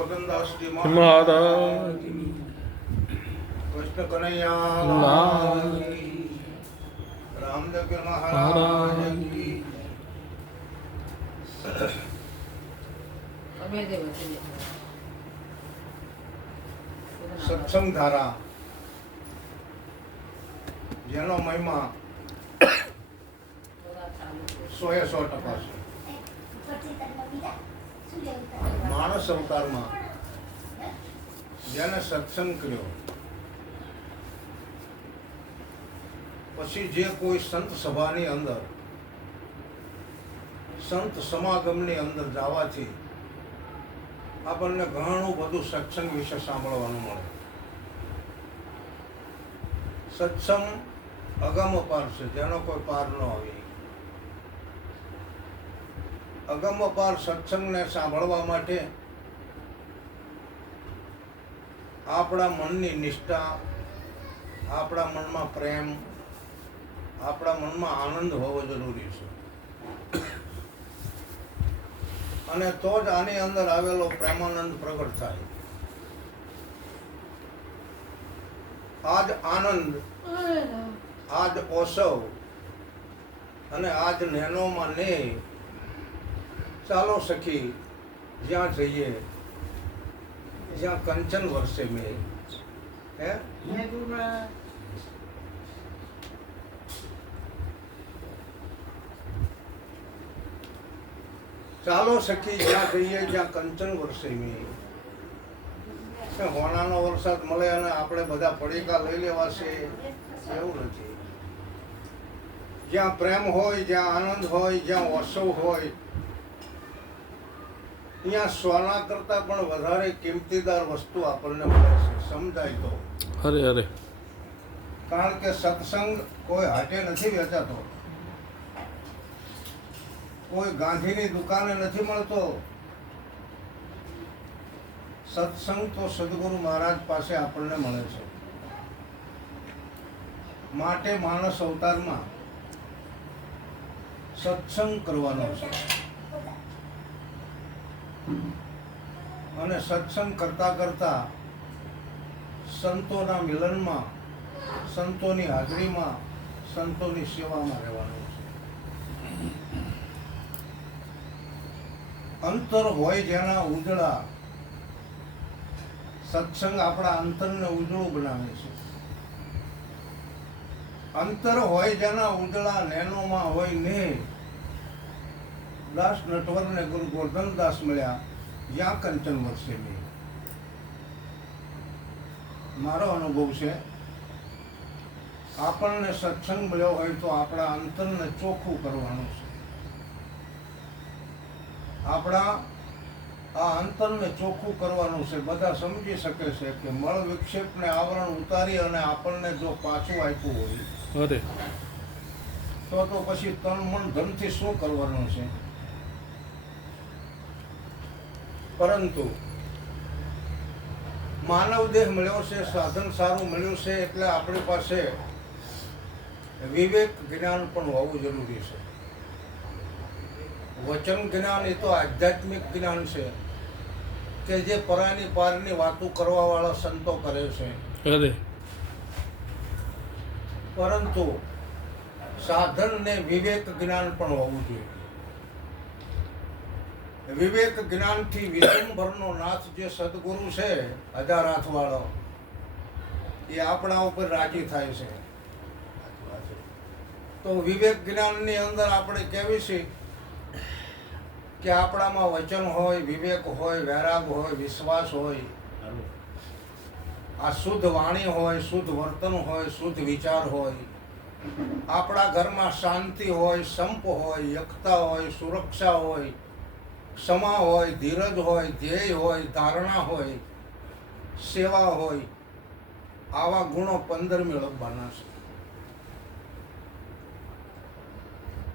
ગોરધનદાસજી મહારાજ કૃષ્ણ કનૈયા રામદેવ મહારાજ કી સત્સંગ ધારા જેનો મહિમા 100% છે. માણસ અવતારમાં જેને સત્સંગ કર્યો પછી જે કોઈ સંત સભાની અંદર સંત સમાગમની અંદર જવાથી આપણને ઘણું બધું સત્સંગ વિશે સાંભળવાનું મળે. સત્સંગ અગમ અપાર છે, જેનો કોઈ પાર ન આવે. અગમ અપાર સત્સંગને સાંભળવા માટે આપણા મનની નિષ્ઠા, આપણા મનમાં પ્રેમ, આપણા મનમાં આનંદ હોવો જરૂરી છે. અને તો જ આની અંદર આવેલો પ્રેમાનંદ પ્રગટ થાય. આજ આનંદ, આજ ઓસવ અને આજ નેનોમાં ને ચાલો સખી જ્યાં જઈએ જ્યાં કંચન વર્ષે મેં હે ચાલો સખી જ્યાં જઈએ જ્યાં કંચન વર્ષે મેં. હોનાનો વરસાદ મળે અને આપણે બધા પડીકા લઈ લેવા છે એવું નથી. જ્યાં પ્રેમ હોય, જ્યાં આનંદ હોય, જ્યાં ઓસવ હોય, ત્યાં સોના કરતા પણ વધારે કિંમતીદાર વસ્તુ આપણને મળે છે. સમજાય તો અરે અરે, કારણ કે સત્સંગ કોઈ હાટે નથી વેચાતો, કોઈ ગાંધીની દુકાને નથી મળતો. સત્સંગ તો સદગુરુ મહારાજ પાસે આપણને મળે છે. માટે માણસ અવતારમાં સત્સંગ કરવાનો છે. અને સત્સંગ કરતા કરતા સંતોના મિલનમાં, સંતોની હાજરીમાં, સંતોની સેવામાં રહેવાનું છે. અંતર હોય જેના ઉજળા, સત્સંગ આપણા અંતરને ઉજળું બનાવે છે. અંતર હોય જેના ઉજળા, નેનોમાં હોય ને દાસ નટવરને ગુરુ ગોરધનદાસ મળ્યા યા કંચન વર્ષે મેં. મારો અનુભવ છે, આપણને સત્સંગ મળ્યો હોય તો આપણા અંતરને ચોખ્ખું કરવાનું છે. આપણા આ અંતરને ચોખ્ખું કરવાનું છે. બધા સમજી શકે છે કે મળ વિક્ષેપને આવરણ ઉતારી અને આપણને જો પાછું આપ્યું હોય અરે તો પછી તન મન ધનથી શું કરવાનું છે. પરંતુ માનવ દેહ મળ્યો છે, સાધન સારું મળ્યું છે, એટલે આપણી પાસે વિવેક જ્ઞાન પણ હોવું જરૂરી છે. વચન જ્ઞાન એ તો આધ્યાત્મિક જ્ઞાન છે કે જે પરાની પારની વાતો કરવા વાળા સંતો કરે છે. અરે પરંતુ સાધન ને વિવેક જ્ઞાન પણ હોવું જોઈએ. વિવેક જ્ઞાનથી વિશ્વભરનો નાથ જે સદગુરુ છે, 1000 હાથ વાળો, એ આપણા ઉપર રાજી થાય છે. તો વિવેક જ્ઞાનની અંદર આપણે કહેવી છે કે આપણામાં વચન હોય, વિવેક હોય, વૈરાગ હોય, વિશ્વાસ હોય, આ શુદ્ધ વાણી હોય, શુદ્ધ વર્તન હોય, શુદ્ધ વિચાર હોય, આપણા ઘરમાં શાંતિ હોય, સંપ હોય, એકતા હોય, સુરક્ષા હોય, ક્ષમા હોય, ધીરજ હોય, ધ્યેય હોય, ધારણા હોય, સેવા હોય, આવા ગુણો 15 મેળવવાના છે.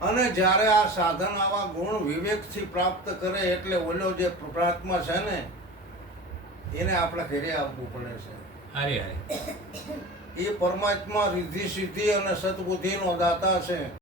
અને જ્યારે આ સાધન આવા ગુણ વિવેકથી પ્રાપ્ત કરે એટલે ઓલો જે પ્રાત્મા છે ને એને આપણે ઘરે આવવું પડે છે. એ પરમાત્મા રિદ્ધિ સિદ્ધિ અને સદબુદ્ધિનો દાતા છે.